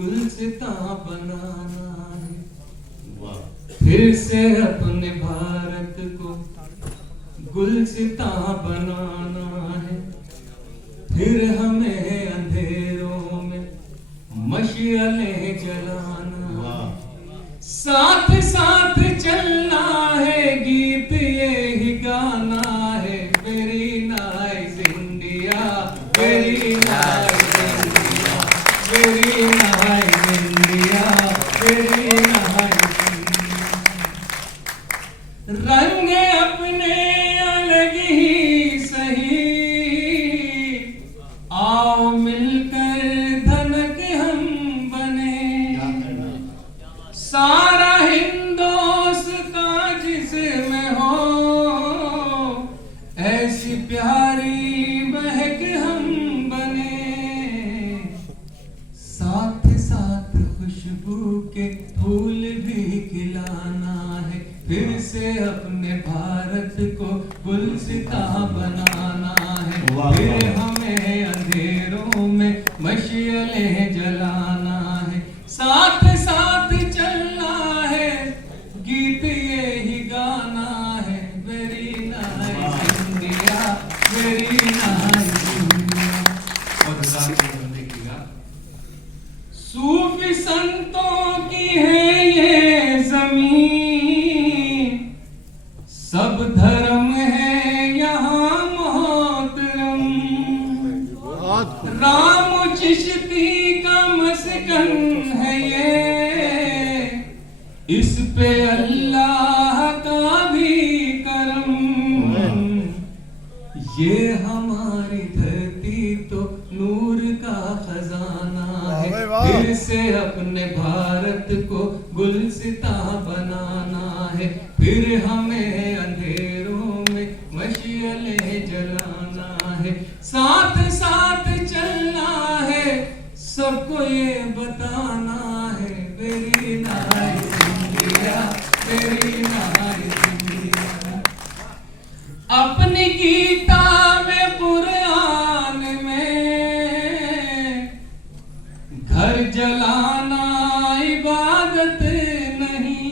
गुलसिता बनाना है, फिर से अपने भारत को गुलसिता बनाना है। फिर हमें अंधेरों में मशालें जलाना, साथ साथ चलना है, गीत ये ही गाना है। Very nice India, very nice India, very nice India, very nice India. रंग अपने अलग ही सही, आओ मिलकर धनक हम बने। सारा हिंदुस्तान जिसमें हो, ऐसी प्यारी महक हम बने। साथ साथ खुशबू के फूल भी खिलाना है, फिर से अपने भारत को गुलसिता बनाना है। फिर हमें अंधेरों में मशालें जलाना है, साथ साथ चलना है, गीत ये ही गाना है। Very nice India, very nice India. और देखिएगा, सूफी संतों की है ये जमीन, सब धर्म है यहाँ मोहतरम। राम चिश्ती का मस्कन है ये, इस पे अल्लाह का भी करम। ये हमारी धरती तो नूर का खजाना है, फिर से अपने भारत को गुलसिता बनाना है। फिर हमें अंधेरों में मशालें जलाना है, साथ साथ चलना है, सबको ये बताना है। Very nice India, very nice India. अपनी गीता में कुरान में घर जलाना इबादत नहीं।